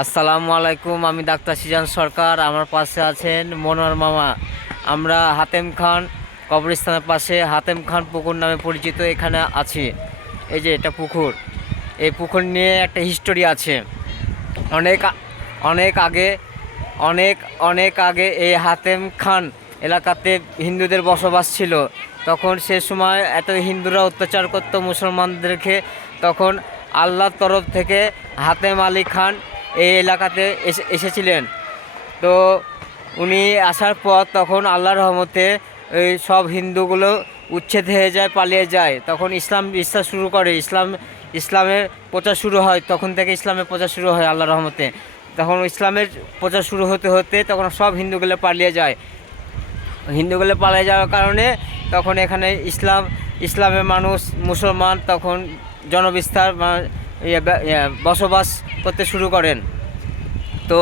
আসসালামু আলাইকুম। আমি ডাক্তার সিজান সরকার। আমার পাশে আছেন মনোয়ার মামা। আমরা হাতেম খান কবরস্থানের পাশে হাতেম খান পুকুর নামে পরিচিত এখানে আছি। এই যে এটা পুকুর, এই পুকুর নিয়ে একটা হিস্টোরি আছে। অনেক অনেক আগে অনেক অনেক আগে এই হাতেম খান এলাকাতে হিন্দুদের বসবাস ছিল। তখন সে সময় এত হিন্দুরা অত্যাচার করতো মুসলমানদেরকে। তখন আল্লাহর তরফ থেকে হাতেম আলী খান এই এলাকাতে এসেছিলেন। তো উনি আসার পর তখন আল্লাহর রহমতে এই সব হিন্দুগুলো উচ্ছেদ হয়ে যায়, পালিয়ে যায়। তখন ইসলাম বিশ্বাস শুরু করে, ইসলামের প্রচার শুরু হয়। তখন থেকে ইসলামের প্রচার শুরু হয় আল্লাহর রহমতে। তখন ইসলামের প্রচার শুরু হতে হতে তখন সব হিন্দুগুলো পালিয়ে যায়। হিন্দুগুলো পালিয়ে যাওয়ার কারণে তখন এখানে ইসলামের মানুষ মুসলমান তখন জনবিস্তার বসবাস করতে শুরু করেন। তো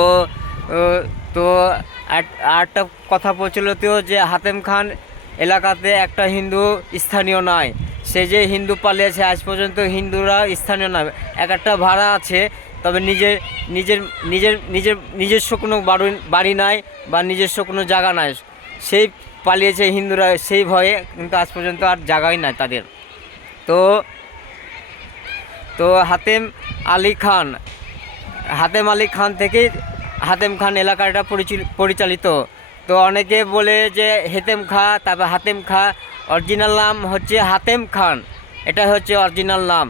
তো আরেকটা কথা প্রচলিত যে হাতেম খান এলাকাতে একটা হিন্দু স্থানীয় নয়। সে যে হিন্দু পালিয়েছে আজ পর্যন্ত হিন্দুরা স্থানীয় নয়। এক একটা ভাড়া আছে, তবে নিজের নিজের নিজের নিজের নিজস্ব কোনো বাড়ি নাই বা নিজস্ব কোনো জায়গা নাই। সেই পালিয়েছে হিন্দুরা সেই ভয়ে, কিন্তু আজ পর্যন্ত আর জায়গাই নাই তাদের। তো তো হাতেম আলী খান থেকেই হাতেম খান এলাকাটা পরিচালিত। তো অনেকে বলে যে হেতেম খা, তারপর হাতেম খা। অরিজিনাল নাম হচ্ছে হাতেম খান, এটা হচ্ছে অরিজিনাল নাম।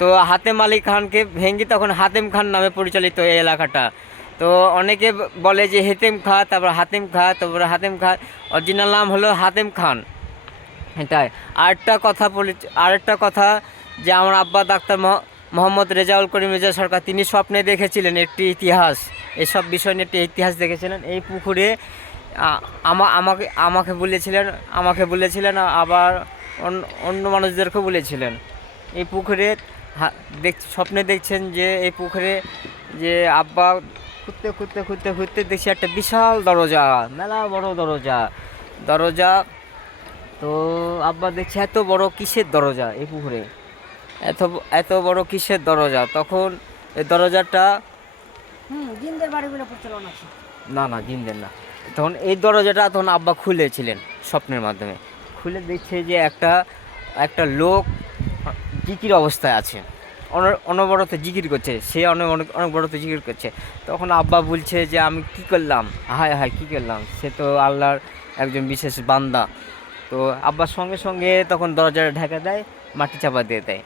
তো হাতেম আলী খানকে ভেঙে তখন হাতেম খান নামে পরিচালিত এই এলাকাটা। তো অনেকে বলে যে হেতেম খা, তারপর হাতেম খা, তারপরে হাতেম খা। অরিজিনাল নাম হলো হাতেম খান, এটাই। আরেকটা কথা যে আমার আব্বা ডাক্তার মোহাম্মদ রেজাউল করিম রেজা সরকার, তিনি স্বপ্নে দেখেছিলেন একটি ইতিহাস। এসব বিষয় নিয়ে একটি ইতিহাস দেখেছিলেন। এই পুকুরে আমাকে বলেছিলেন, আবার অন্য মানুষদেরকেও বলেছিলেন। এই পুকুরে স্বপ্নে দেখছেন যে এই পুকুরে যে আব্বা খুঁড়তে খুঁড়তে খুঁড়তে খুঁড়তে দেখছি একটা বিশাল দরজা, মেলা বড় দরজা। তো আব্বা দেখছে এত বড় কিসের দরজা এই পুকুরে, এত এত বড় কিসের দরজা। তখন এই দরজাটা জিনদের বাড়িগুলো প্রচলন আছে। না জিনদের না। তখন এই দরজাটা তখন আব্বা খুলেছিলেন স্বপ্নের মাধ্যমে। খুলে দেখছে যে একটা একটা লোক জিকির অবস্থায় আছে, অনবরত জিকির করছে। সে অনবরত জিকির করছে। তখন আব্বা বলছে যে আমি কি করলাম, হায় হায় কী করলাম, সে তো আল্লাহর একজন বিশেষ বান্দা। তো আব্বার সঙ্গে সঙ্গে তখন দরজাটা ঢেকে দেয়, মাটি চাপা দিয়ে দেয়।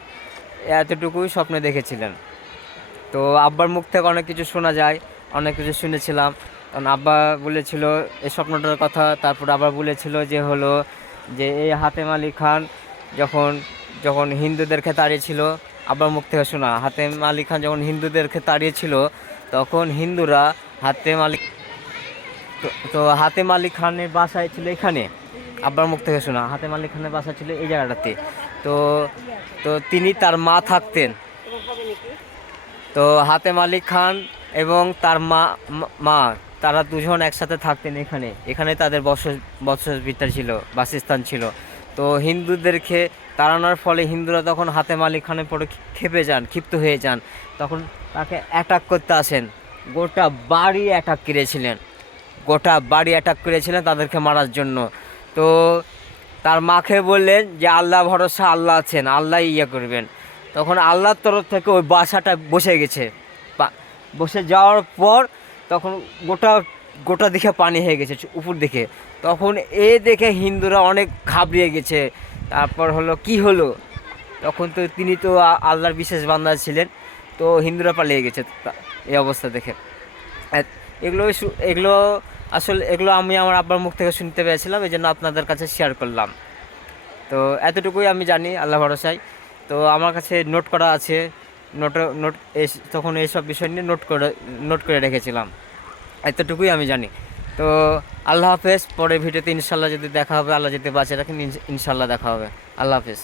এতটুকুই স্বপ্নে দেখেছিলেন। তো আব্বার মুখ থেকে অনেক কিছু শোনা যায়, অনেক কিছু শুনেছিলাম। কারণ আব্বা বলেছিল এই স্বপ্নটার কথা। তারপর আবার বলেছিল যে হলো যে এই হাতেম আলী খান যখন যখন হিন্দুদেরকে তাড়িয়েছিল, আব্বার মুখ থেকে শোনা, হাতেম আলী খান যখন হিন্দুদেরকে তাড়িয়েছিল তখন হিন্দুরা হাতেম আলী তো হাতেম আলী খানের বাসায় ছিল এখানে। আব্বার মুখ থেকে শোনা, হাতেম আলী খানের বাসা ছিল এই জায়গাটাতে। তো তো তিনি তার মা থাকতেন। তো হাতেম আলী খান এবং তার মা তারা দুজন একসাথে থাকতেন এখানে তাদের বসতভিটা ছিল, বাসস্থান ছিল। তো হিন্দুদেরকে তাড়ানোর ফলে হিন্দুরা তখন হাতেম আলী খানের পরে ক্ষিপ্ত হয়ে যান। তখন তাকে অ্যাটাক করতে আসেন। গোটা বাড়ি অ্যাটাক করেছিলেন তাদেরকে মারার জন্য। তো তার মাকে বললেন যে আল্লাহ ভরসা, আল্লাহ আছেন, আল্লাহ করবেন। তখন আল্লাহর তরফ থেকে ওই বাসাটা বসে যাওয়ার পর তখন গোটা গোটা দিকে পানি হয়ে গেছে উপর দিকে। তখন দেখে হিন্দুরা অনেক ঘাবড়িয়ে গেছে। তারপর কি হলো, তখন তো তিনি তো আল্লাহর বিশেষ বান্দা ছিলেন। তো হিন্দুরা পালিয়ে গেছে এই অবস্থা দেখে। এগুলো এগুলো এগুলো আমি আমার আব্বার মুখ থেকে শুনতে পেয়েছিলাম, এই জন্য আপনাদের কাছে শেয়ার করলাম। তো এতটুকুই আমি জানি আল্লাহ ভরসায়। তো আমার কাছে নোট করা আছে, তখন এইসব বিষয় নিয়ে নোট করে রেখেছিলাম। এতটুকুই আমি জানি। তো আল্লাহ হাফেজ। পরের ভিডিওতে ইনশাল্লাহ যদি দেখা হবে, আল্লাহ যদি বাঁচিয়ে রাখেন, ইনশাল্লাহ দেখা হবে। আল্লাহ হাফেজ।